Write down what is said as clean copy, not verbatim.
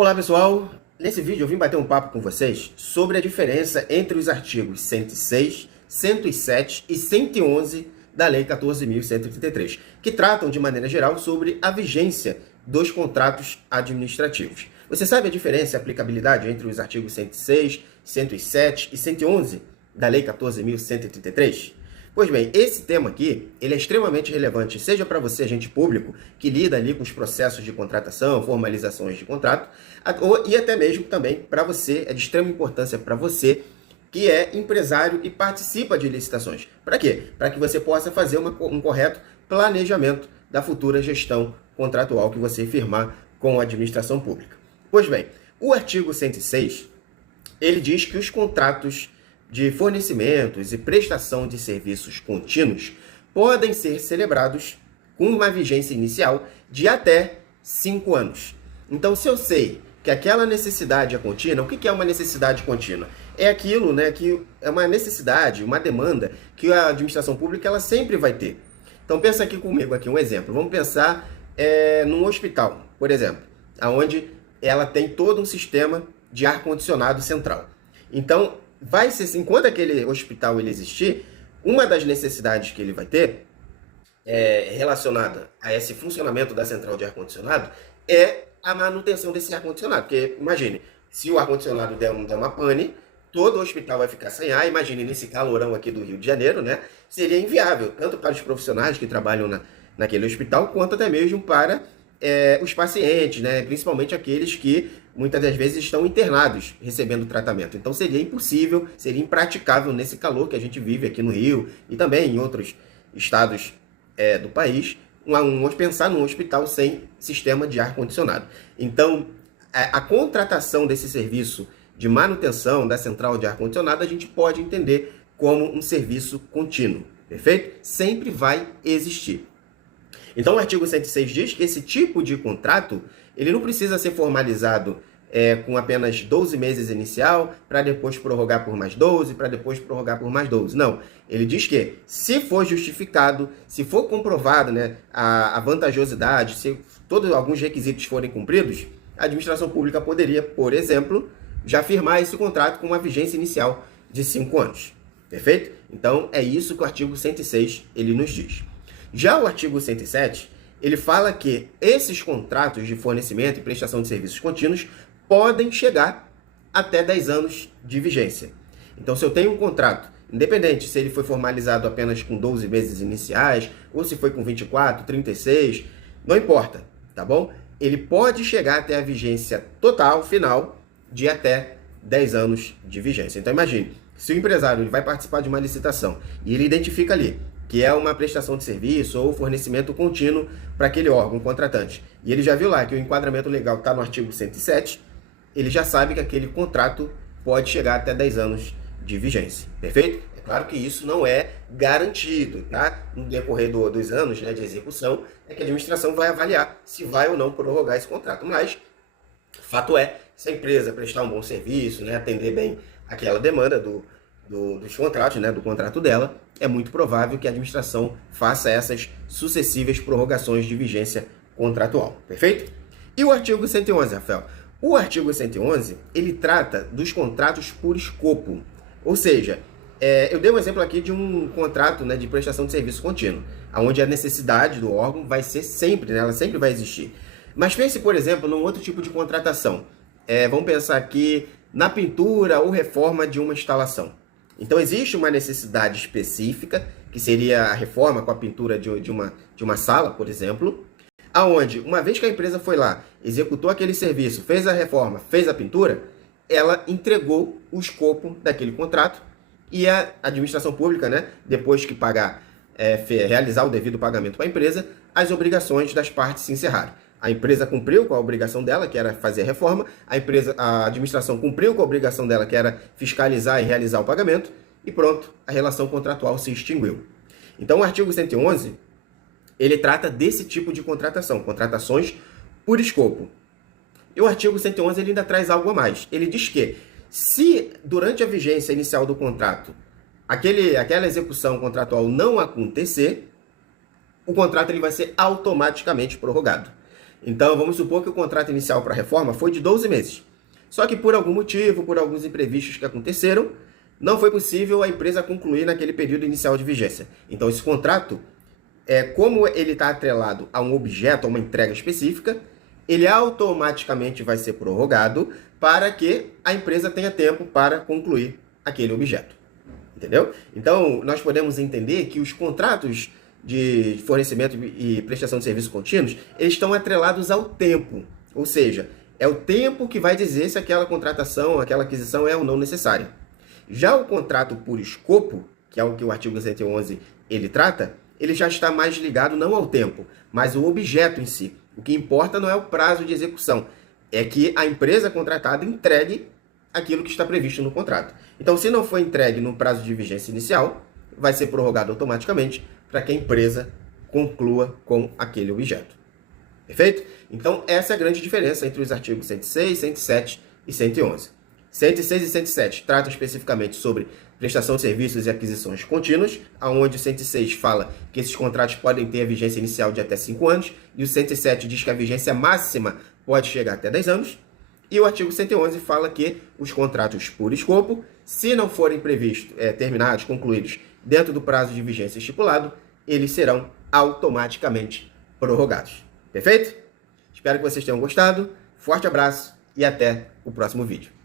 Olá pessoal, nesse vídeo eu vim bater um papo com vocês sobre a diferença entre os artigos 106, 107 e 111 da Lei 14.133, que tratam de maneira geral sobre a vigência dos contratos administrativos. Você sabe a diferença e a aplicabilidade entre os artigos 106, 107 e 111 da Lei 14.133? Pois bem, esse tema aqui, ele é extremamente relevante, seja para você, agente público, que lida ali com os processos de contratação, formalizações de contrato, e até mesmo também para você, é de extrema importância para você, que é empresário e participa de licitações. Para quê? Para que você possa fazer um correto planejamento da futura gestão contratual que você firmar com a administração pública. Pois bem, o artigo 106, ele diz que os contratos de fornecimentos e prestação de serviços contínuos podem ser celebrados com uma vigência inicial de até 5 anos. Então, se eu sei que aquela necessidade é contínua, o que é uma necessidade contínua? É aquilo, que é uma necessidade, uma demanda que a administração pública ela sempre vai ter. Então, pensa aqui comigo, aqui um exemplo. Vamos pensar num hospital, por exemplo, onde ela tem todo um sistema de ar-condicionado central. Então, vai ser, enquanto aquele hospital ele existir, uma das necessidades que ele vai ter relacionada a esse funcionamento da central de ar-condicionado é a manutenção desse ar-condicionado. Porque, imagine, se o ar-condicionado der uma pane, todo o hospital vai ficar sem ar. Imagine nesse calorão aqui do Rio de Janeiro, seria inviável, tanto para os profissionais que trabalham naquele hospital, quanto até mesmo para os pacientes, principalmente aqueles que muitas das vezes estão internados recebendo tratamento. Então seria impossível, seria impraticável nesse calor que a gente vive aqui no Rio e também em outros estados do país, pensar num hospital sem sistema de ar-condicionado. Então, a contratação desse serviço de manutenção da central de ar-condicionado a gente pode entender como um serviço contínuo, perfeito? Sempre vai existir. Então, o artigo 106 diz que esse tipo de contrato ele não precisa ser formalizado com apenas 12 meses inicial, para depois prorrogar por mais 12, para depois prorrogar por mais 12. Não, ele diz que, se for justificado, se for comprovado a vantajosidade, se alguns requisitos forem cumpridos, a administração pública poderia, por exemplo, já firmar esse contrato com uma vigência inicial de 5 anos. Perfeito? Então, é isso que o artigo 106 ele nos diz. Já o artigo 107, ele fala que esses contratos de fornecimento e prestação de serviços contínuos podem chegar até 10 anos de vigência. Então, se eu tenho um contrato, independente se ele foi formalizado apenas com 12 meses iniciais, ou se foi com 24, 36, não importa, tá bom? Ele pode chegar até a vigência total, final, de até 10 anos de vigência. Então, imagine, se o empresário ele vai participar de uma licitação e ele identifica ali que é uma prestação de serviço ou fornecimento contínuo para aquele órgão contratante, e ele já viu lá que o enquadramento legal está no artigo 107, ele já sabe que aquele contrato pode chegar até 10 anos de vigência, perfeito? É claro que isso não é garantido, tá? No decorrer dos anos de execução, é que a administração vai avaliar se vai ou não prorrogar esse contrato, mas fato é, se a empresa prestar um bom serviço, atender bem aquela demanda dos contratos, do contrato dela, é muito provável que a administração faça essas sucessivas prorrogações de vigência contratual, perfeito? E o artigo 111, Rafael? O artigo 111, ele trata dos contratos por escopo, ou seja, eu dei um exemplo aqui de um contrato de prestação de serviço contínuo, onde a necessidade do órgão vai ser sempre, ela sempre vai existir. Mas pense, por exemplo, num outro tipo de contratação. Vamos pensar aqui na pintura ou reforma de uma instalação. Então, existe uma necessidade específica, que seria a reforma com a pintura de uma sala, por exemplo, aonde, uma vez que a empresa foi lá, executou aquele serviço, fez a reforma, fez a pintura, ela entregou o escopo daquele contrato e a administração pública, depois que realizar o devido pagamento para a empresa, as obrigações das partes se encerraram. A empresa cumpriu com a obrigação dela, que era fazer a reforma, a administração cumpriu com a obrigação dela, que era fiscalizar e realizar o pagamento, e pronto, a relação contratual se extinguiu. Então, o artigo 111, ele trata desse tipo de contratação, contratações por escopo. E o artigo 111 ele ainda traz algo a mais. Ele diz que, se durante a vigência inicial do contrato, aquela execução contratual não acontecer, o contrato ele vai ser automaticamente prorrogado. Então, vamos supor que o contrato inicial para a reforma foi de 12 meses. Só que por algum motivo, por alguns imprevistos que aconteceram, não foi possível a empresa concluir naquele período inicial de vigência. Então, esse contrato, como ele está atrelado a um objeto, a uma entrega específica, ele automaticamente vai ser prorrogado para que a empresa tenha tempo para concluir aquele objeto. Entendeu? Então, nós podemos entender que os contratos de fornecimento e prestação de serviços contínuos, eles estão atrelados ao tempo. Ou seja, é o tempo que vai dizer se aquela contratação, aquela aquisição é ou não necessária. Já o contrato por escopo, que é o que o artigo 111 ele trata, ele já está mais ligado não ao tempo, mas ao objeto em si. O que importa não é o prazo de execução, é que a empresa contratada entregue aquilo que está previsto no contrato. Então, se não for entregue no prazo de vigência inicial, vai ser prorrogado automaticamente para que a empresa conclua com aquele objeto. Perfeito? Então, essa é a grande diferença entre os artigos 106, 107 e 111. 106 e 107 tratam especificamente sobre prestação de serviços e aquisições contínuas, onde o 106 fala que esses contratos podem ter a vigência inicial de até 5 anos, e o 107 diz que a vigência máxima pode chegar até 10 anos, e o artigo 111 fala que os contratos por escopo, se não forem previstos, terminados, concluídos dentro do prazo de vigência estipulado, eles serão automaticamente prorrogados. Perfeito? Espero que vocês tenham gostado. Forte abraço e até o próximo vídeo.